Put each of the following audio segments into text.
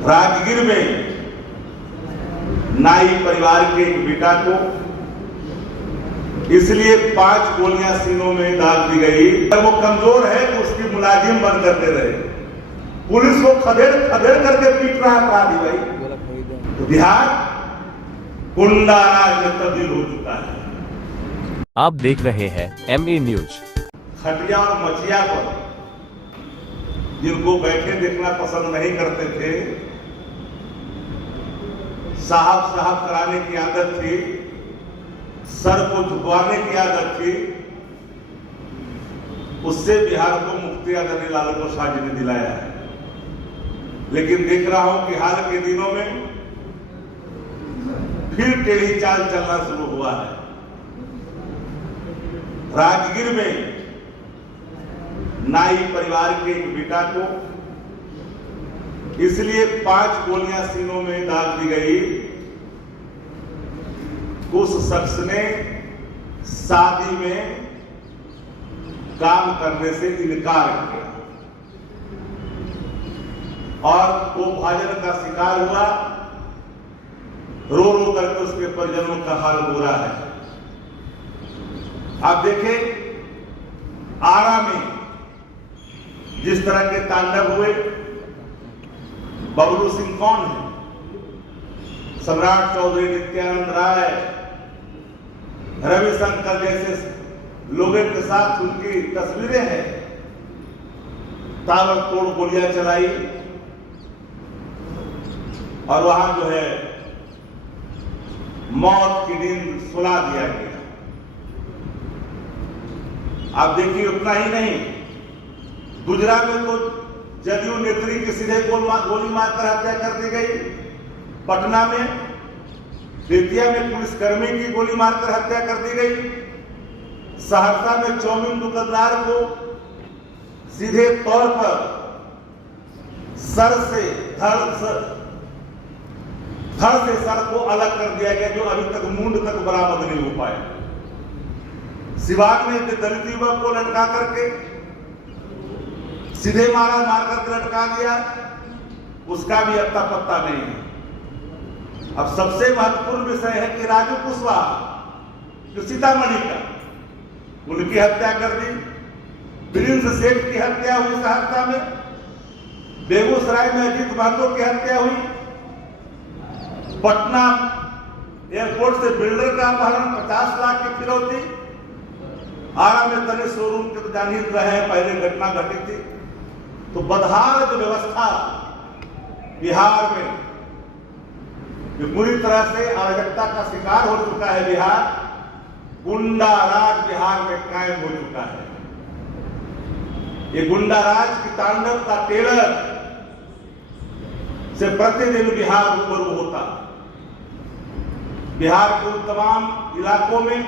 राजगीर में नाई परिवार के एक बेटा को इसलिए 5 गोलियां सीनों में दाग दी गई। अगर वो कमजोर है तो उसकी मुलाजिम बन करके रहे। पुलिस को खदेड़ करके पीट रहा अपराधी भाई। तो बिहार गुंडा राज में तब्दील हो चुका है। आप देख रहे हैं MA न्यूज। खटिया और मचिया पर जिनको बैठे देखना पसंद नहीं करते थे, साहब कराने की आदत थी, सर को झुकवाने की आदत थी, उससे बिहार को मुक्ति आदरणीय लालू प्रसाद जी ने दिलाया है। लेकिन देख रहा हूं कि हाल के दिनों में फिर टेढ़ी चाल चलना शुरू हुआ है। राजगीर में नाई परिवार के एक बेटा को इसलिए 5 गोलियां सीनों में दाग दी गई। उस शख्स ने शादी में काम करने से इनकार किया और वो भाजन का शिकार हुआ। रो करके उसके परिजनों का हाल बुरा है। आप देखें आरा में जिस तरह के तांडव हुए। बबलू सिंह कौन है? सम्राट चौधरी, नित्यानंद राय, रविशंकर जैसे लोगों के साथ उनकी तस्वीरें हैं। ताबड़तोड़ गोलियां चलाई और वहां जो है मौत की नींद सुला दिया गया। आप देखिए उतना ही नहीं, गुजरात में तो जदयू नेत्री की सीधे गोली मारकर हत्या कर दी गई। पटना में बेतिया में पुलिसकर्मी की गोली मारकर हत्या कर दी गई। सहरसा में चौमिन दुकानदार को सीधे तौर पर धड़ से सर को अलग कर दिया गया, जो अभी तक मुंड तक बरामद नहीं हो पाए। सिवान में दलित युवक को लटका करके सीधे मार करके लटका दिया, उसका भी अत्ता पत्ता नहीं है। अब सबसे महत्वपूर्ण विषय है कि राजू कुशवाहा जो सीतामढ़ी का, उनकी हत्या कर दी। प्रिंस सेठ की हत्या हुई सहरसा में। बेगूसराय में अजीत महतो की हत्या हुई। पटना एयरपोर्ट से बिल्डर का अपहरण, 50 लाख की फिरौती। आरा में तनिष शोरूम के तो जान ही रहे हैं, पहले घटना घटी थी। तो बदहाल जो व्यवस्था बिहार में जो पूरी तरह से अराजकता का शिकार हो चुका है, बिहार गुंडा राज बिहार में कायम हो चुका है। ये गुंडा राज की तांडव का टेलर से प्रतिदिन बिहार रूबरू होता। बिहार के उन तमाम इलाकों में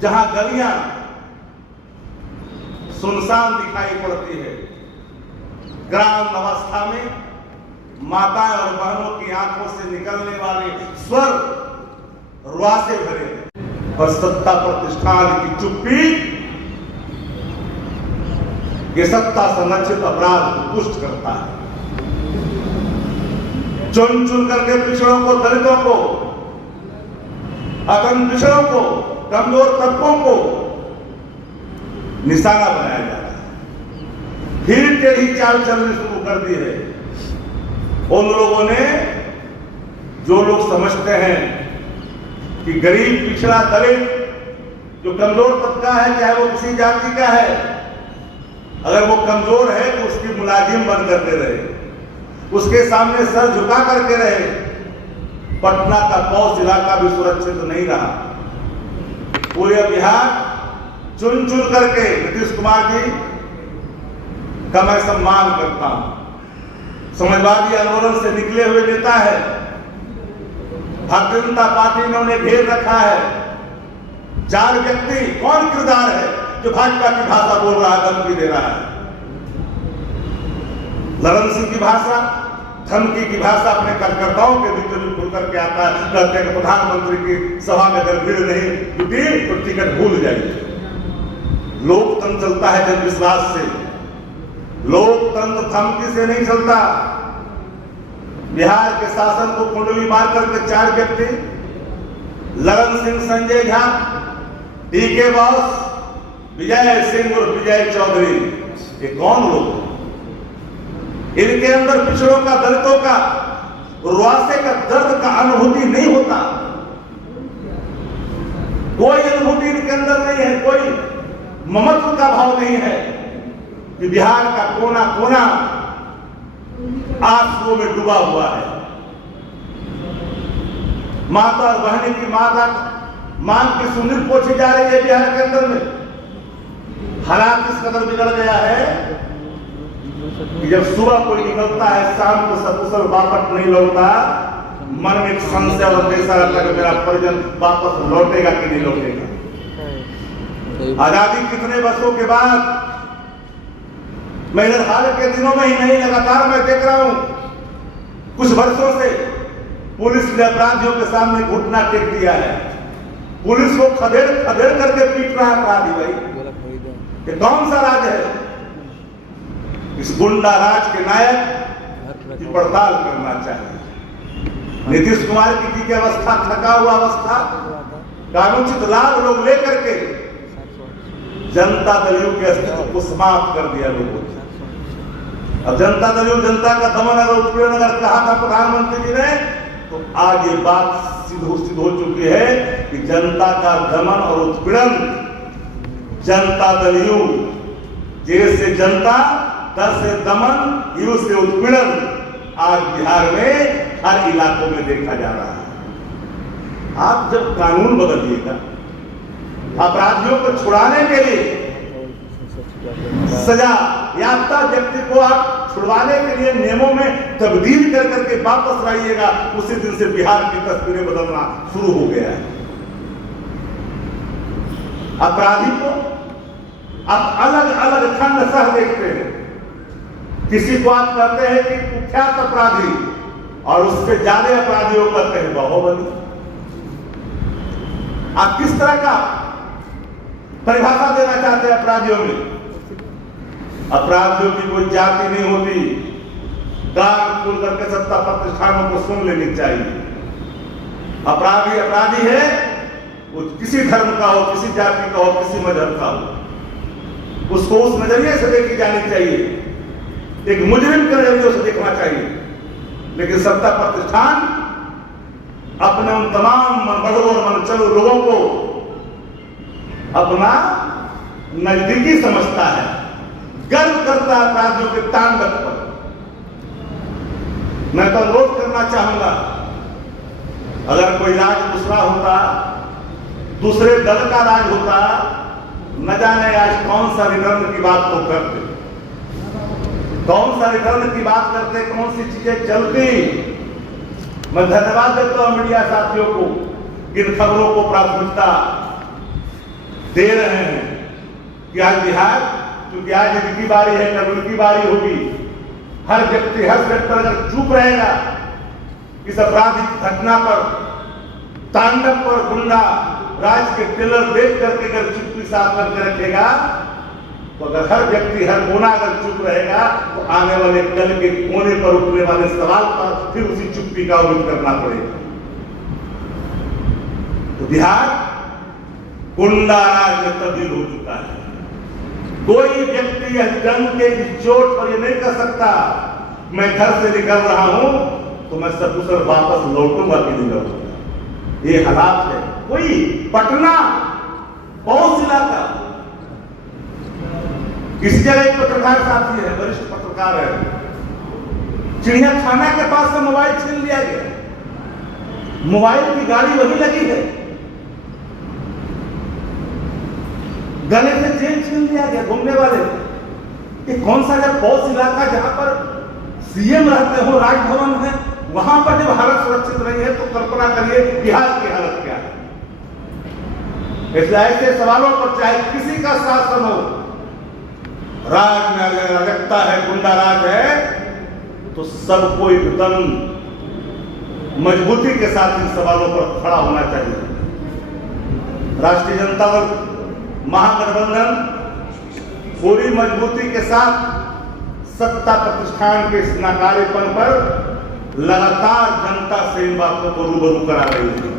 जहां गलियां सुनसान दिखाई पड़ती है, ग्राम अवस्था में माताएं और बहनों की आंखों से निकलने वाले स्वर रुआसे भरे और सत्ता प्रतिष्ठान की चुप्पी ये सत्ता संरक्षित अपराध को पुष्ट करता है। चुन करके पिछड़ों को, दलितों को, अगम पिछड़ों को, कमजोर तबकों को निशाना बनाया जा रहा है। फिर टेढ़ी चाल चलनी शुरू कर दी है उन लोगों ने जो लोग समझते हैं कि गरीब, पिछड़ा, दलित जो कमजोर तबका है, चाहे वो किसी जाति का है, अगर वो कमजोर है तो उसकी मुलाजिम बन करके रहे, उसके सामने सर झुका करके रहे। पटना का पौष इलाका भी सुरक्षित नहीं रहा। पूरे बिहार चुन करके नीतीश कुमार जी का मैं सम्मान करता हूं। समाजवादी आंदोलन से निकले हुए नेता है। भारतीय जनता पार्टी ने उन्हें घेर रखा है। 4 व्यक्ति, कौन किरदार है जो भाजपा की भाषा बोल रहा है, धमकी दे रहा है? ललन सिंह की भाषा, धमकी की भाषा अपने कार्यकर्ताओं के बीच में खुल करके आता है। कहते हैं प्रधानमंत्री की सभा में अगर भीड़ नहीं जुटी तो टिकट भूल जाइए। लोकतंत्र चलता है जन विश्वास से, लोकतंत्र धमकी से नहीं चलता। बिहार के शासन को कुंडली मार करके 4 व्यक्ति, लगन सिंह, संजय झा, डीके बॉस, विजय सिंह और विजय चौधरी, ये कौन लोग हैं? इनके अंदर पिछड़ों का, दलितों का, रुआसे का, दर्द का अनुभूति नहीं होता। कोई अनुभूति इनके अंदर नहीं है, कोई ममत्व का भाव नहीं है कि बिहार का कोना कोना आंसुओं में डूबा हुआ है। माता और बहनी की मांग की सुंदर पोछी जा रही है बिहार के अंदर में। हालात इस कदर बिगड़ गया है कि जब सुबह कोई निकलता है, शाम को सकुशल वापस नहीं लौटता, मन में एक संशय और बेसा रहता है कि मेरा परिजन वापस लौटेगा कि नहीं लौटेगा। आजादी कितने वर्षों के बाद, मैं इधर हाल के दिनों में ही नहीं, लगातार मैं देख रहा हूं कुछ वर्षों से पुलिस ने अपराधियों के सामने घुटना टेक दिया है। पुलिस को खदेड़ खदेड़ करके पीट रहा है अपराधी। भाई ये कौन सा राज है? इस गुंडा राज के नायक की पड़ताल करना चाहिए। नीतीश कुमार की अवस्था, थका हुआ अवस्था, कानूचित लाभ लोग लेकर के जनता दलियों के अस्तित्व को समाप्त कर दिया लोगों ने। अब जनता दलियों, जनता का दमन अगर उत्पीड़न अगर कहा था प्रधानमंत्री जी ने, तो आज ये बात सिद्ध हो चुकी है कि जनता का दमन और उत्पीड़न, जनता दलियों, जे से जनता, दल से दमन, यू से उत्पीड़न आज बिहार में हर इलाकों में देखा जा रहा है। आप जब कानून बदलिएगा, अपराधियों को छुड़ाने के लिए सजा याफ्ता व्यक्ति को आप छुड़वाने के लिए नियमों में तब्दील कर करके वापस लाइएगा, उसी दिन से बिहार की तस्वीरें बदलना शुरू हो गया है। अपराधी को आप अलग अलग खंड सह देखते हैं। किसी को आप कहते हैं कि कुख्यात अपराधी, और उससे ज्यादा अपराधियों को कहते हैं बाहुबली। आप किस तरह का परिभाषा देना चाहते हैं अपराधियों में? अपराधियों की कोई जाति नहीं होती। कान खोल करके सत्ता प्रतिष्ठानों को सुन लेनी चाहिए। अपराधी अपराधी है, वो किसी धर्म का हो, किसी जाति का हो, किसी मजहब का हो, उसको उस नजरिए से देखी जानी चाहिए, एक मुजरिम के नजरिए से देखना चाहिए। लेकिन सत्ता प्रतिष्ठान अपने उन तमाम मनबड़ों और मनचलों लोगों को अपना नजदीकी समझता है, गर्व करता है अपराधियों के तांडव पर। मैं तो अनुरोध करना चाहूंगा, अगर कोई राज दूसरा होता, दूसरे दल का राज होता, न जाने आज कौन सा रिटर्न की बात तो करते, कौन सा रिटर्न की बात करते, कौन सी चीजें चलती। मैं धन्यवाद देता हूं मीडिया साथियों को, इन खबरों को प्राथमिकता दे रहे हैं कि आज बिहार, क्योंकि आज इनकी बारी है, कल उनकी बारी होगी। हर व्यक्ति, हर सेक्टर अगर चुप रहेगा इस आपराधिक घटना पर, तांडव पर, गुंडा राज के टेलर देख करके अगर चुप्पी साफ करके रखेगा, तो अगर हर व्यक्ति, हर कोना अगर चुप रहेगा, तो आने वाले कल के कोने पर उठने वाले सवाल पर फिर उसी चुप्पी का उल्लेख करना पड़ेगा। तो बिहार गुंडा राज में तब्दील हो चुका है। कोई व्यक्ति यह जंग के चोट पर यह नहीं कर सकता मैं घर से निकल रहा हूं तो मैं सकुशल वापस लौटूंगा कि नहीं लौटूंगा। ये हालात है। कोई पटना, बहुत इलाका, इस जगह एक पत्रकार साथी है, वरिष्ठ पत्रकार है, चिड़ियाखाना के पास से मोबाइल छीन लिया गया। मोबाइल की गाड़ी वही लगी है, गले से चेन छीन लिया गया घूमने वाले। ये कौन सा जब पौष इलाका जहां पर सीएम रहते हो, राजभवन है, वहां पर जब हालत सुरक्षित नहीं है तो कल्पना करिए बिहार की हालत क्या है। इसलिए ऐसे सवालों पर चाहे किसी का शासन हो, राज में अगर अराजकता है, गुंडा राज है, तो सबको एकदम मजबूती के साथ इन सवालों पर खड़ा होना चाहिए। राष्ट्रीय जनता दल महागठबंधन पूरी मजबूती के साथ सत्ता प्रतिष्ठान के इस नाकारेपन पर लगातार जनता से इन बातों को रूबरू करा रही है।